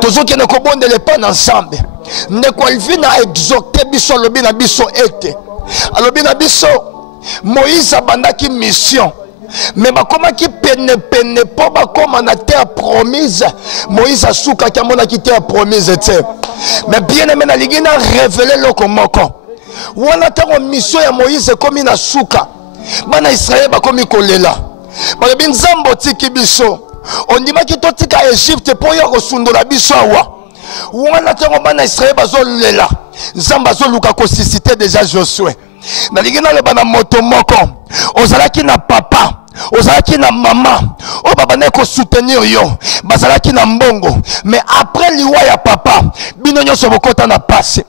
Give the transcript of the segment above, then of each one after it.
Toujours qui ne comprennent pas ensemble. Ne qualifie à exhorter biso lobina biso ete. Alobina biso Moïse abandaki mission. Mais comment qui peine pas comme na terre promise. Moïse a souka qui a mon terre promise. Mais bien aimé na ligina révélé le komoko. Wana ta mission ya Moïse comme na souka. Bana Israël ba comme kolela. Ba binzambo tiki biso. On dit que tout est à Égypte pour y avoir la bisoua. Ou on a tant bana Israël bazol lela. Zamba zoluka ko susciter déjà Josué. Na ligina le bana moto moko. Ozalaki na papa. Ozalaki na maman. O baba ne ko soutenir yo. Bazalaki na mbongo. Mais après liwa ya papa, bino nyoso bokota na passé.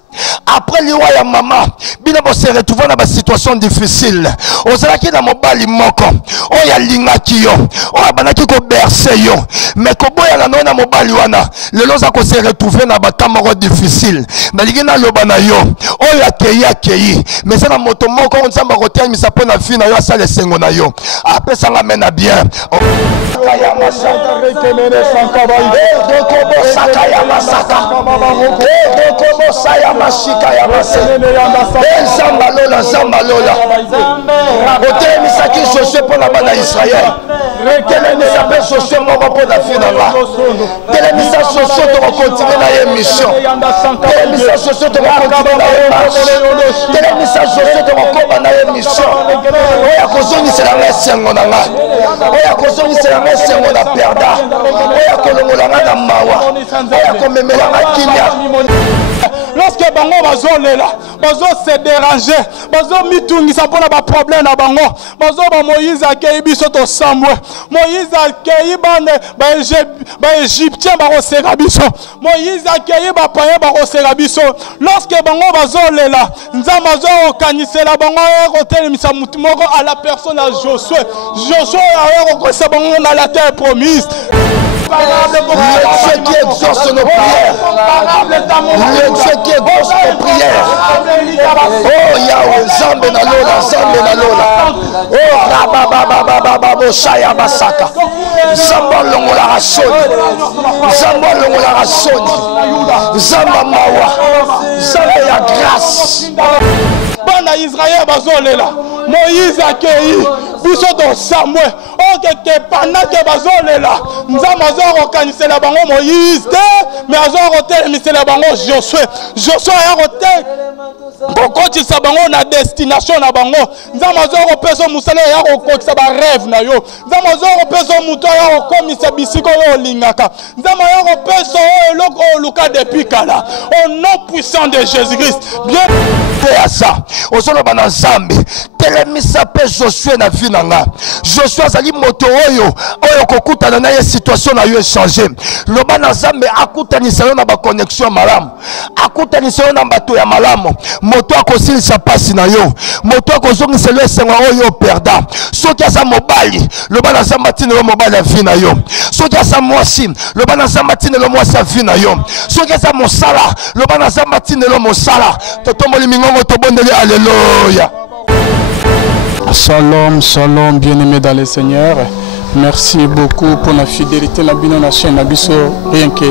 Après liwa ya maman, bino bo se retrouver na ba situation difficile. Ozalaki na mobali moko. O ya lingaki yo. O banaki ko bercer yo. Mais ko boya na no na mobali wana. Lelo za ko se retrouver na ba kamoro difficile. Na ligina lo bana yo. O ya keyi. Mais ça na moto moko on samba rotel mi sapo na fina yo asale sengo na yo. Après ça ramène bien. Zambalola. Côté misaki Josué pour la bande d'Israël. Quel est s'appelle Josué pour la finale. Quel est message Josué de continuer la mission. Quel est message Josué de continuer la marche. Quel est message Josué de continuer la mission. Oya kozoni c'est la messe ngonanga. Oya kozoni c'est la messe ngona perda. Oya kolongola na mawa. Oya komemela makinya. Lorsque bango bazolela, bazo se déranger, bazo mitungisa pona ba problème na bango, bazo ba Moïse akei biso to Samuel, Moïse akei ba égyptien ba koseka biso, Moïse akei ba païen ba koseka biso. Lorsque bango bazolela, nzamba zo okanisela bango kotelemisa mutu moko à la personne à Josué. Josué a kokosa bango na la terre promise. Le Dieu qui exauce nos prières. Le Dieu qui exauce nos prières. Oh Yahweh, Zambe na lola. Oh Rababababababo Shaya Basaka. Zamba longola rasoni. Zamba longola rasoni. Zamba mawa. Zamba ya grâce. Bana Israël bazolela. Moïse akei biso to Samuel. O que pendant que bazolela, nzamba zo okanisela bango Moïse mais azo otemisela bango Josué. Josué a otel kokotisa bango na destination na bango. Nzamba zo opesa musala ya kokotisa ba rêve na yo. Nzamba zo opesa muto ya kokomisa bisiko yo lingaka. Nzamba ya opesa eloko luka depuis kala. Au nom puissant de Jésus-Christ. Bien à ça. Osolo bana Zambe. Telemisa pe Josué na vie nanga. Josué azali moto oyo kokutana na ye situation na yo changer. Loba na Zambe akutanisa yo na ba connexion malamu. Akutanisa yo na bato ya malamu. Moto akosilisa pasi na yo. Moto akozongisa yo esenga oyo perda. Soki asa mobali, loba na Zambe tine lo mobali ya vie na yo. Soki asa mwasi, loba na Zambe tine lo mwasi ya vie na yo. Soki asa mosala, loba na Zambe tine lo mosala. Totomboli mingongo tobondeli alléluia. Shalom, shalom, bien-aimés dans le Seigneur. Merci beaucoup pour la fidélité na bino na chaîne na biso rien que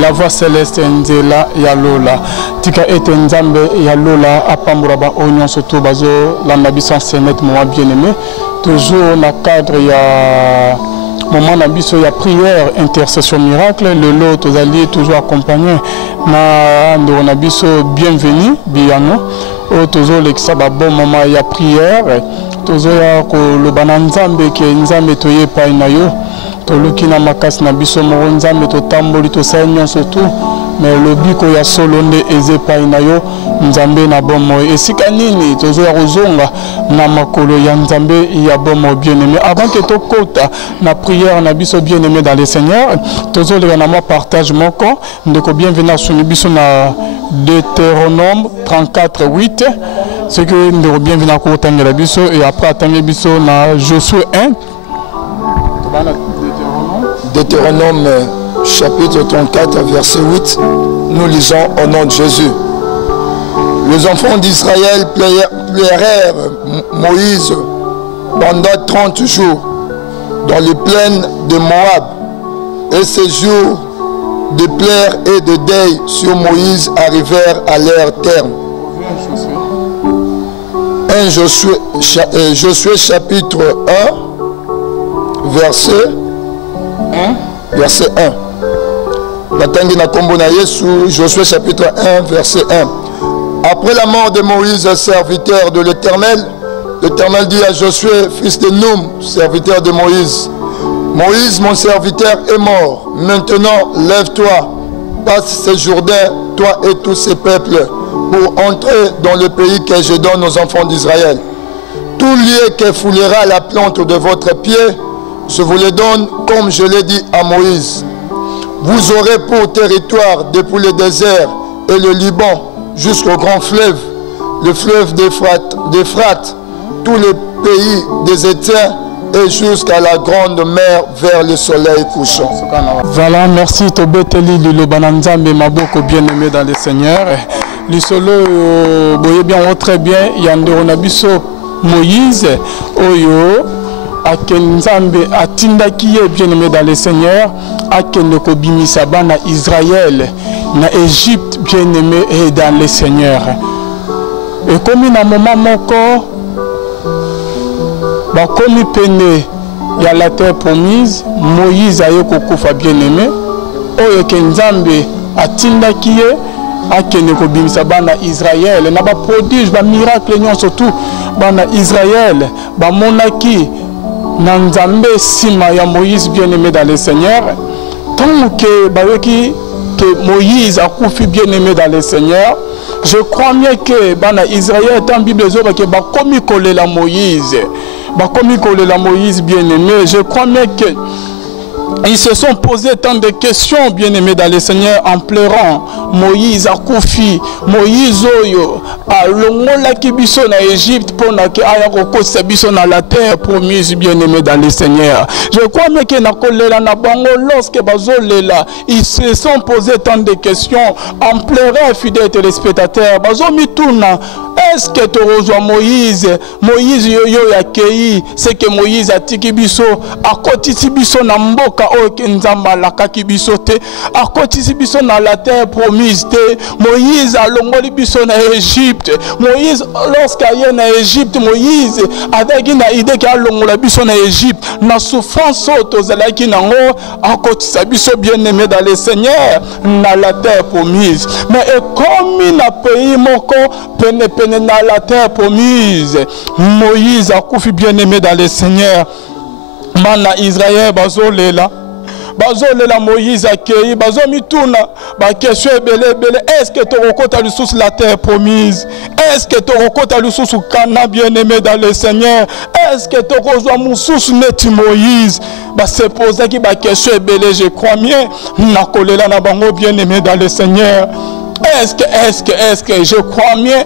la voix céleste nzela ya lola tika ete nzambe ya lola apambura ba onyon surtout bazo la na biso enseignement moi bien-aimé toujours na cadre ya moment na biso ya prière intercession miracle le lot tozali toujours accompagné na ndo na biso bienvenue biano o toujours l'exa ba bon moment ya prière tozoya ko lobana nzambe ke nzambe toye pa na yo toluki na makasi na biso mo nzambe to tamboli to sanyo surtout mais le biko ya solo nde eze pa na yo nzambe na bomo esika nini tozoya kozonga na makolo ya nzambe ya bomo bien-aimé avant que to kota na prière na biso bien-aimé dans le Seigneur tozoleka na moi partage moko ndeko bienvenue sur biso na Deutéronome 34:8 c'est que ndeko bienvenue na ko tangela biso et après atangé biso na Josué 1 Deutéronome chapitre 34 verset 8 nous lisons au nom de Jésus. Les enfants d'Israël pleurèrent Moïse pendant 30 jours dans les plaines de Moab et ces jours de pleurs et de deuil sur Moïse arrivèrent à leur terme. 1 Josué chapitre 1, verset 1. Natangi na kombo na Yesu, Josué chapitre 1, verset 1. Après la mort de Moïse, serviteur de l'Éternel, l'Éternel dit à Josué, fils de Noum, serviteur de Moïse, Moïse, mon serviteur, est mort. Maintenant, lève-toi, passe ce Jourdain, toi et tous ces peuples, pour entrer dans le pays que je donne aux enfants d'Israël. Tout lieu que foulera la plante de votre pied, je vous le donne comme je l'ai dit à Moïse. Vous aurez pour territoire depuis le désert et le Liban jusqu'au grand fleuve, le fleuve d'Euphrate, tous les pays des Hétiens et jusqu'à la grande mer vers le soleil couchant. Voilà, merci Tobeteli Lilobananzambe Maboko bien-aimé dans le Seigneur. Lisolo boye bien très bien Yandero Nabiso Moïse Oyo Akenzambe Atindaki bien-aimé dans le Seigneur Akeneko Bimisa Bana Israël na Égypte bien-aimé et dans le Seigneur. Et comme il y a un moment moko bakomi pene ya la terre promise, Moïse ayoko kufa bien-aimé oyo Kenzambe atindaki ye akende ko bimisa bana Israël na ba prodige ba miracle nyon surtout bana Israël ba monaki na Nzambe sima ya Moïse bien-aimé dans le Seigneur tant que bayoki que Moïse a kufi bien-aimé dans le Seigneur. Je crois mieux que bana Israël dans Bible zoba que ba komi kolela Moïse bien-aimé. Je crois bien que ils se sont posés tant de questions, bien-aimés dans le Seigneur, en pleurant. Moïse a koufi, Moïse oyo, a longola kibiso na Égypte pour na ke aya kokosa biso na la terre promise, bien-aimés dans le Seigneur. Je crois bien que na kolela na bango lorsque bazolela, ils se sont posés tant de questions en pleurant, fidèles téléspectateurs. Bazomi tourna. Est-ce que tu rejoins Moïse? Moïse yo yakei, c'est que Moïse a tiki biso, a kotisi biso na mboka oyo Nzamba la kaki biso te, a kotisi biso na la terre promise te. Moïse a longoli biso na Égypte. Moïse lorsqu'il y a na Égypte, Moïse avec une idée qu'il a longola biso na Égypte, na souffrance tozalaki nango a kotisa biso bien-aimé dans le Seigneur na la terre promise. Mais comme na pays moko pene dans la terre promise, Moïse a koufi bien-aimé dans le Seigneur. Mana Israël bazolela Moïse a cueilli bazomituna ba question belé est-ce que tu recota le sous la terre promise? Est-ce que tu recota le sous Cana bien-aimé dans le Seigneur? Est-ce que tu rejoins mon sous net Moïse? Bah c'est posé qui ba question belé, je crois bien na kolela na bango bien-aimé dans le Seigneur. Est-ce que je crois bien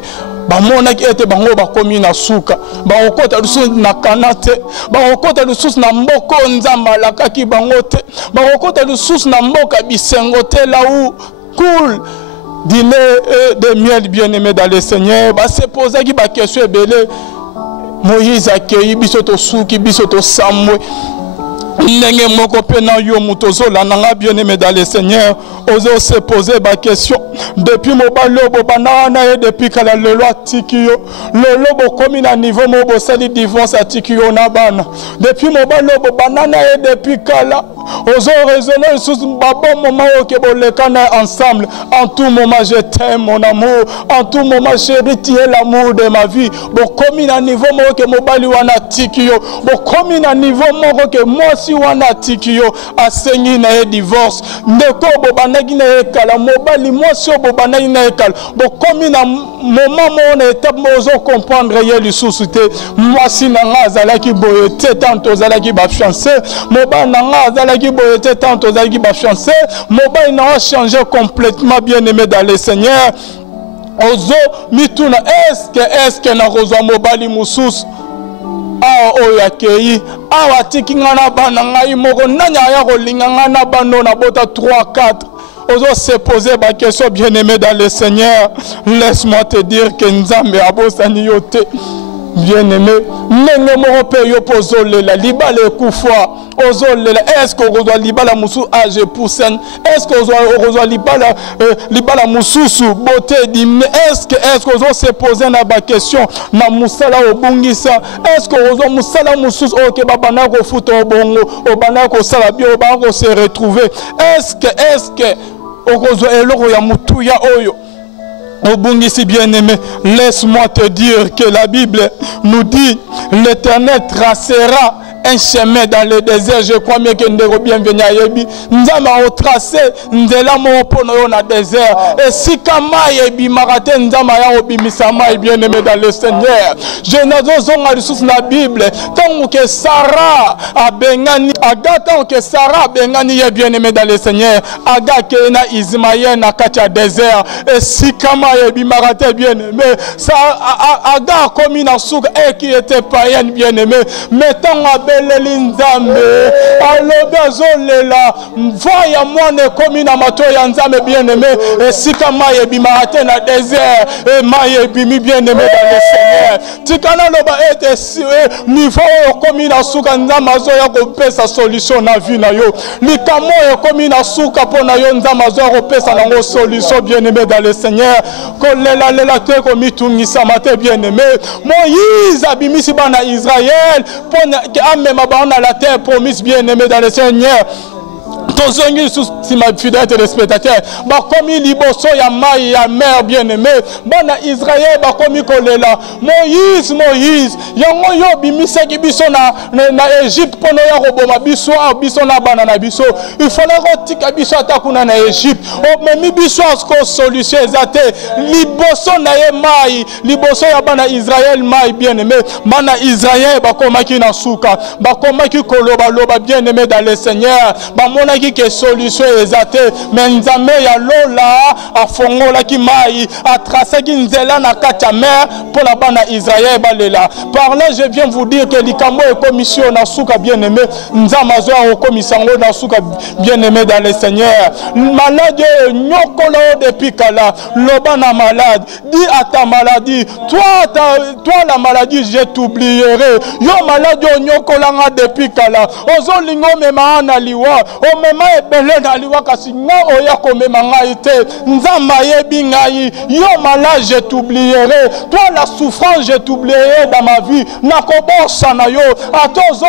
ba monaki ete bango ba komi na suka ba okota lusu na kanate ba okota lusu na mboko Nzamba la kaki bango te ba okota lusu na mboka bisengo te là où cool dîner de miel bien-aimé dans le Seigneur. Ba se poser ki ba question belé Moïse akei biso to suki biso to samwe ndenge moko pena yo mutozola nanga bien-aimé dans le Seigneur. Ozo se poser ba question depuis mobalobo banana et depuis kala le loi tikio le lobo komi na niveau mobo sali divorce a tikio na bana depuis mobalobo banana et depuis kala ozo raisonner sous babon moment que bolekana ensemble. En tout moment je t'aime mon amour, en tout moment chérie tu es l'amour de ma vie. Bo komi na niveau moko que mobali wana tikio bo komi na niveau moko que moi si wana tikio asengi na divorce ndeko bo banagi na ekala mobali moi si bo banagi na ekala bo komi na moment mo na étape mozo comprendre ye lisusu te moi si nanga azalaki boye te tant ozalaki ba fiancé mobali nanga azalaki boye te tant ozalaki ba fiancé mobali na changer complètement bien-aimé dans le Seigneur. Ozo mituna est-ce que na rozwa mobali mususu awa oyo akei awa tiki nga na bana ngai moko nani aya kolinga nga na bano na bota 3-4 ozo se poser ba question bien-aimé dans le Seigneur. Laisse-moi te dire que Nzambe abosani yo te bien-aimé, nenge moko pe yo pozolela libala ekufwa ozolela. Est-ce que ozwa libala musu age poussen? Est-ce que ozwa libala mususu beauté dimne? Est-ce que ozo se poser na ba question na musala obungisa? Est-ce que ozo musala mususu oke babana ko futa obongo obana ko sala bio obana ko se retrouver? Est-ce que ozo eloko ya mutu ya oyo obungisi bien-aimé? Laisse-moi te dire que la Bible nous dit l'Éternel tracera un chemin dans le désert. Je crois bien que nous bienvenue à Yebi. Nous avons tracé Ndela Mopono dans le désert. Et si Kama Yebi Marate Ndamaya Obi Misama est bien-aimé dans le Seigneur. Je n'ai pas de ressources dans la Bible. Tant que Sarah a Bengani, Aga, tant que Sarah a Bengani est bien-aimé dans le Seigneur. Aga Kena Ismaël na Katia désert. Et si Kama Yebi Marate bien-aimé, Aga a commis dans souk et qui était païenne bien-aimé. Mettons à Nzambe alobezolela voya mwana komi na mato ya Nzambe bien-aimé et sika maye bimate na désert et maye bimi bien-aimé dans le Seigneur tikana loba ete niveau komi na suka Nzambe azoya kopesa solution na vie na yo likamo komi na suka pona yo Nzambe azoya kopesa nango solution bien-aimé dans le Seigneur kolela lela te komi tungisa mate bien-aimé Moïse abimisi bana Israël pona même à la terre promise bien-aimée dans le Seigneur. Tozongi si ma fidèle téléspectateur, ba komi liboso ya mai ya mère bien-aimée, bana Israël ba komi kolela. Moïse, yango yo bimisa ki biso na Égypte pono ya roboma biso na bana na biso. Il fallait rotika biso atakuna na Égypte. O memi biso asko solution ezate liboso na ye mai, liboso ya bana Israël mai bien-aimé. Bana Israël ba komaki na suka, ba komaki koloba loba bien-aimé dans le Seigneur. Ba mona que solution ezate mais Nzambe ya lola a fongola ki mai a tracé ki nzela na katia mer pour la bana Israël balela. Par là je viens vous dire que likambo e commission na suka bien-aimé Nzambe azoa o komisango na suka bien-aimé dans le Seigneur. Malade nyokolo depuis kala loba na malade dis à ta maladie toi la maladie je t'oublierai yo malade nyokola nga depuis kala ozo lingo mema na liwa o mema ebele na liwa kasi nga oya komema ngai te Nzambe ayebi ngai yo malade je t'oublierai toi la souffrance je t'oublierai dans ma vie nakobosa na yo atozo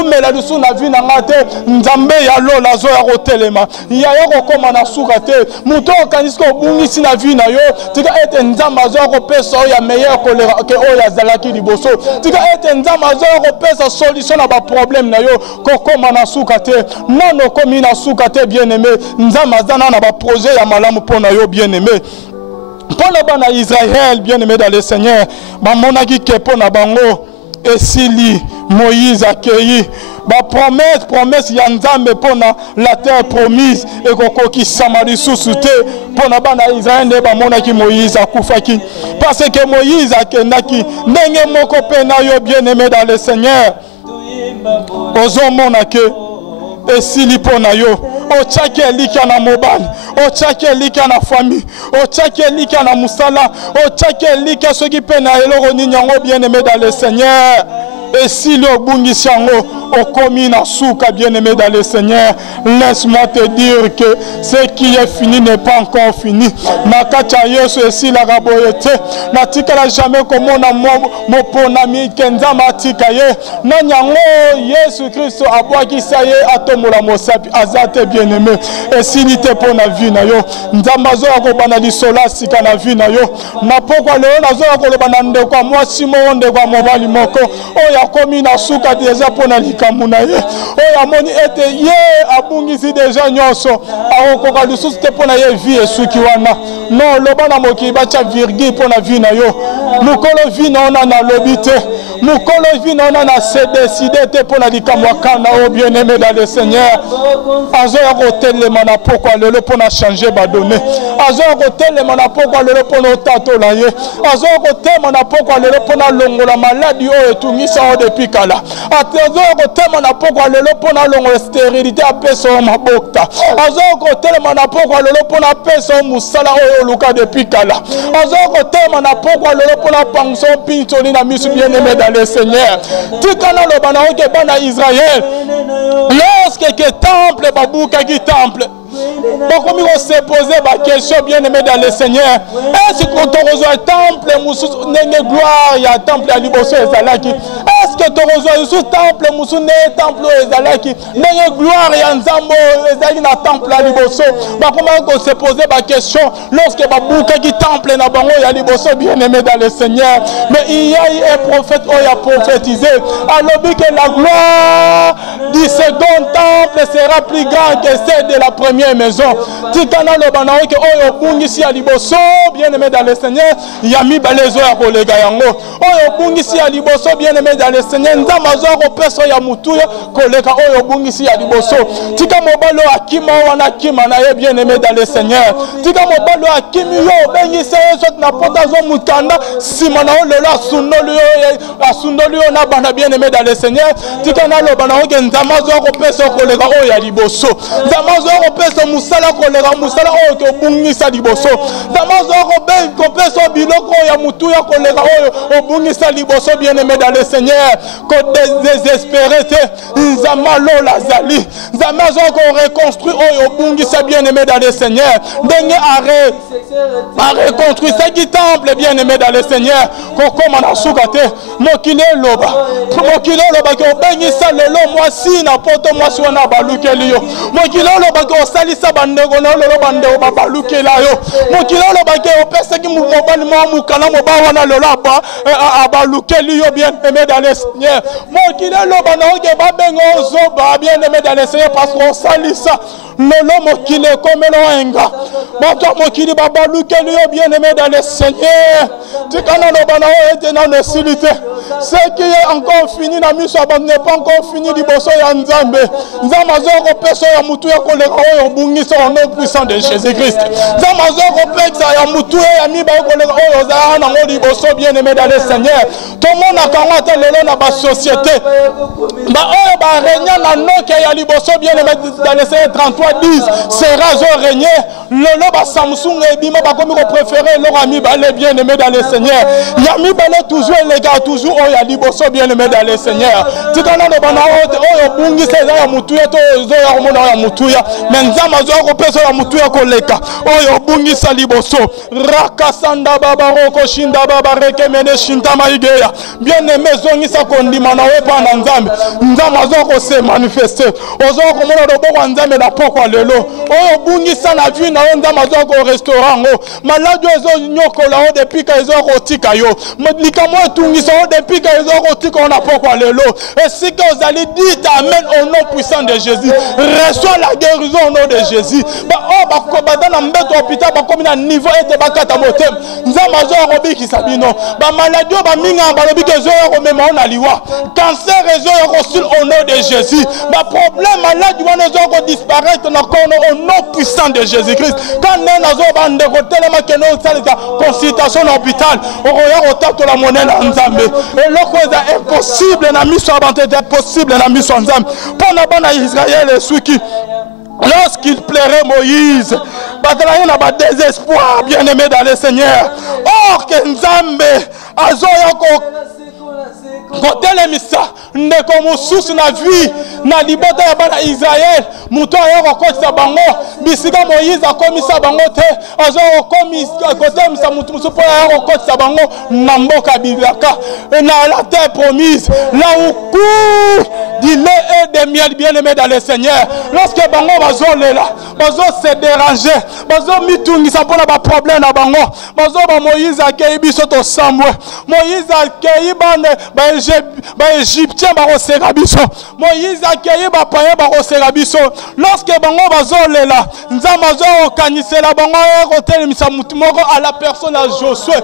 umela lusu na vie na nga te Nzambe ya lola zo ya kotelema ya yo kokoma na suka te muto okanisi ko bungisi na vie na yo tika ete Nzambe azo kopesa oya meilleur kolera ke oya zalaki liboso tika ete Nzambe azo kopesa solution na ba problème na yo kokoma na suka te non komi na suka te bien-aimé Nzambe azana na ba projet ya malamu pona yo bien-aimé pona bana Israël bien-aimé dans le Seigneur ba monaki ke pona bango esili Moïse accueilli ba promesse ya Nzambe pona la terre promise et kokoki samari susute pona bana Israël ne ba monaki Moïse akufaki parce que Moïse akendaki ndenge moko pena yo bien-aimé dans le Seigneur ozo monake esili pona yo ochaki elika na mobali ochaki elika na famille ochaki elika na musala ochaki elika soki pena eloko nini yango bien-aimé dans le Seigneur esili obungisi yango okomi na suka bien-aimé dans le Seigneur. Laisse-moi te dire que ce qui est fini n'est pas encore fini. Nakacha yesu esila raboyete na tikala jamais komona moponami Nzambe atika ye na nyango Yesu Kristo abwaki saye atomola mosapi azate bien-aimé esili te pona vie na yo Nzambe azoya kobana lisola sika na vie na yo na pokwa leo nazoya koloba na ndeko mwasi mo ndeko mobali moko oyo akomi na suka deja pona likamuna ye oyo amoni ete ye abungisi deja nyonso akokoka lisusu te pona ye vie esuki wana non loba na mokili batya virgule pona vie na yo mokolo vie na ona na lobi te mukolo vino na se décider te pour na likamwakana o bien-aimé dans le Seigneur azo ya kotelema na poko lelo pour na changer ba donner azo ya kotelema na poko lelo pour na tatola ye azo ya kotelema na poko lelo pour na longola maladie o etungisa o depuis kala azo ya kotelema na poko lelo pour na longola stérilité apeso mabokta azo ya kotelema na poko lelo pour na peso musala o luka depuis kala azo ya kotelema na poko lelo pour na pangso pintoli na misu bien-aimé dans le Seigneur tikana lo bana oke bana Israël lorsque que temple babuka qui temple Pourquoi on se poser la question bien-aimé dans le Seigneur? Est-ce que tu reçois un temple, une gloire, il y a un temple à Liboso et Zalaki? Est-ce que tu reçois un temple, un temple et Zalaki? Une gloire, il y a un zambo et Zalaki dans un temple à Liboso. Comment on se poser la question lorsque Babouka qui temple dans Bango et à Liboso bien-aimé dans le Seigneur? Mais il y a un prophète qui a prophétisé. Alors que la gloire du second temple sera plus grande que celle de la première maison. Tikana lo banaoke oyo bungisi ya liboso bien-aimé dans le Seigneur yami balezo ya kolega yango oyo bungisi ya liboso bien-aimé dans le Seigneur nzamazo ko peso ya mutuya koleka oyo bungisi ya liboso tika mobalo akima wana kima na ye bien-aimé dans le Seigneur tika mobalo akimi yo bengisa yeso na pota zo mutanda simana lelo asundoli yo na bana bien-aimé dans le Seigneur tikana lo banaoke nzamazo ko peso koleka oyo ya liboso nzamazo ko peso musala koleka musala oyo ke bungisa liboso nzamazo ko peso biloko ya mutu ya koleka oyo obungisa liboso bien-aimé dans le Seigneur ko désespéré te nzamalo lazali nzamazo ko reconstruit oyo bungisa bien-aimé dans le Seigneur ndenge a reconstruit ce temple bien-aimé dans le Seigneur ko koma na sukate mokile loba ke obengisa lelo mwasi na poto mwasi wana balukeli yo mokile loba ke osalisa bandeko na lelo bandeko babalukela yo mokile loba ke opesaki mobali mwa mukala mobali wana lelo abalukeli yo bien-aimé dans le Seigneur mokile loba na oke babenga ozoba bien-aimé dans le Seigneur parce qu'on salisa lelo mokile komelo enga bato mokili babalukeli yo bien-aimé dans le Seigneur tikana loba na ete na nesilite ce qui est encore fini na miso n'est pas encore fini liboso ya nzambe nzamazo ko peso ya mutu ya koleka oyo bungisa au nom puissant de Jésus-Christ nzamazo ko pesa ya mutu ya miba koleka oyo za na ngoli liboso bien-aimé dans le Seigneur tout le monde a kangata lelo na ba société ba oyo ba régner na noke ya liboso bien-aimé dans le Seigneur 33:10 sera zo régner lelo ba Samsung et bima ba komi ko préférer leur ami ba les bien-aimé dans le Seigneur yami ba toujours les gars toujours oyo ya liboso bien-aimé dans le Seigneur tikana no bana oyo bungisa ya mutu ya to zo ya mona ya mutu ya menzama zo ko peso ya mutu ya koleka oyo bungisa liboso rakasanda baba roko shinda baba rekemene shinta maigeya bien-aimé zongisa kondima na wepa na nzambe nzama zo ko se manifester ozo ko mona do boko nzambe na poko lelo oyo bungisa na vie na nzama zo ko restaurant maladi ezo nyokola o depuis ka ezo ko tika yo likamo etungisa o depuis ka ezo ko tika na poko lelo et si que vous allez dire amen au nom puissant de Jésus reçois la guérison au nom de Jésus ba o ba ko badana mbeto hôpital ba komi na niveau ete bakata motem nzama zo ko bikisa bino ba maladie ba minga ba lobi ke zo ko mema na liwa cancer ezo ko sur au nom de Jésus ba problème maladie wana zo ko disparaître na kono au nom puissant de Jésus-Christ quand na zo ba ndeko telema keno salika consultation na hôpital o ya ko tato la monnaie na nzambe et loko est impossible na miso abante possible na miso nzambe pona bana Israël et ceux qui lorsqu'il plairait Moïse batala na ba désespoir bien-aimé dans le Seigneur or que nzambe azoya ko kotele misa ndeko mususu na vie na libota ya bana Israël muto ayoko kotisa bango bisika Moïse akomisa bango te azo komisa kotemisa mutu musu po ayoko kotisa bango na mboka bibliaka na la terre promise là où court du lait et des miel, bien-aimé dans le Seigneur. Lorsque bango bazole là, bazo se déranger, bazo mitungisa pour na ba problème na bango, bazo ba Moïse akei biso to Samuel, Moïse akei ba Égyptien ba oseka biso, Moïse akei ba païen ba oseka biso. Lorsque bango bazole là, nzamba zo okanisela bango kotelemisa mutu moko à la personne à Josué.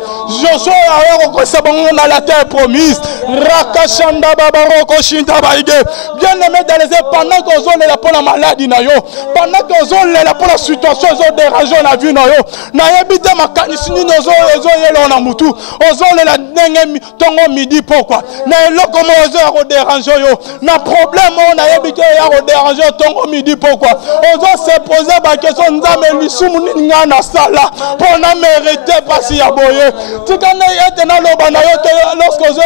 Josué a reconnu bango dans la terre promise. Rakashanda babaroko shinta baige. Bien-aimé dans les pendant que vous là pour la maladie na yo, pendant que vous là pour la situation zo dérangeant la vie na yo, na yebite makanisini nozo yelo na mutu, ozo la ndenge tongo midi pourquoi? Na eloko mo ozo déranger yo, na problème na yebite ya déranger tongo midi pourquoi? Ozo se poser ba question nzambe lisumu ninga na sala pour na mériter pasi ya boye. Tikana yete na loba na yo lorsque ozo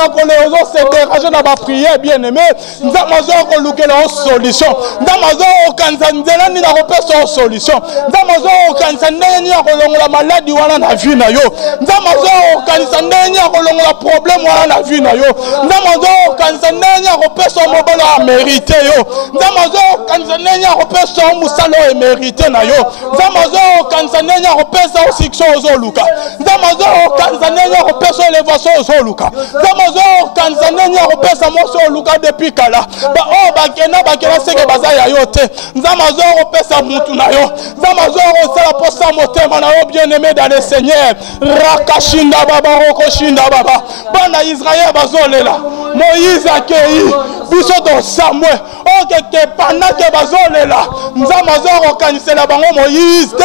ozo se déranger na ba prière bien-aimé, nzambe ozo ko lukela solution. Ndamazo okanza nzela ni na kopesa solution. Ndamazo okanza ndeni ya kolongola maladi wana na vie na yo. Ndamazo okanza ndeni ya kolongola problème wana na vie na yo. Ndamazo okanza ndeni ya kopesa mobalo a mérité yo. Ndamazo okanza ndeni ya kopesa musalo e mérité na yo. Ndamazo okanza ndeni ya kopesa succès ozoluka. Ndamazo okanza ndeni ya kopesa élévation ozoluka. Ndamazo okanza ndeni ya kopesa moso oluka depuis kala. Ba o bakena bakena seke bazaya yote. Nzamazo opesa mutu na yo. Nzamazo osala posa motema na yo bien-aimé dans le Seigneur. Rakashinda baba rokoshinda baba. Bana Israël bazolela. Moïse akei biso to Samuel. Okeke panake bazolela. Nzamazo okanisela bango Moïse te,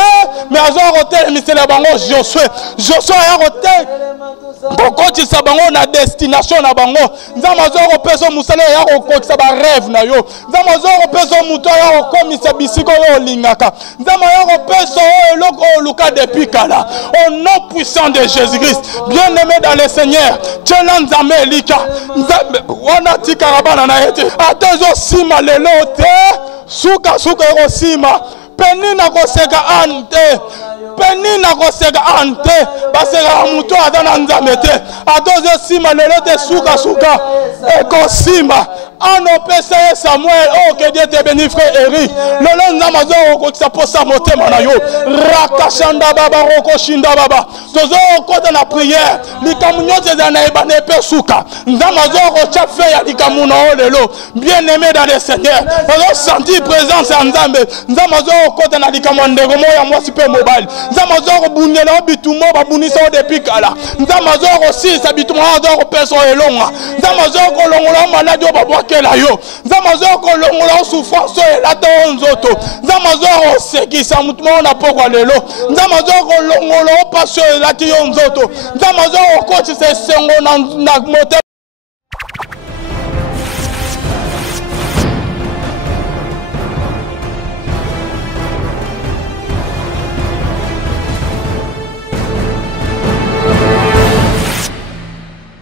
mais azo otemisela bango Josué. Josué ya ote kokotisa bango na destination na bango. Nzamazo opesa musala ya kokotisa ba rêve na yo. Nzamazo opesa muto ya kokomisa bisiko yo lingaka. Nzamazo opesa eloko luka depuis kala. Au nom puissant de Jésus-Christ, bien-aimé dans le Seigneur, tchela nzambe elika. Nzambe wana tikarabana na yete. Atezo sima lelo te, suka ero sima. Penina koseka ante. Penina koseka ante. Baseka muto adana nzambe te. Atezo sima lelo te suka eko sima. Ano pesa Samuel, oh que Dieu te bénisse frère Eric. Lolo nzamazo okotisa posa motema na yo. Rakashanda baba rokoshinda baba. Tozo okota na prière. Likamunyo te na ebane pe suka. Nzamazo okocha fe ya likamuno lelo. Bien-aimé dans le Seigneur. Tozo senti présence ya Nzambe. Nzamazo okota na likamonde gomo ya mwasi pe mobile. Nzamazo okubunela bitumo babunisa depuis kala. Nzamazo okosisa bitumo azo okopesa elonga. Nzamazo okolongola maladi obabwa la yo. Nzamazo kolongola souffrance la tonzoto. Nzamazo osekisa mutumo na poko lelo. Nzamazo kolongola passion la tonzoto. Nzamazo okoti se sengo na mote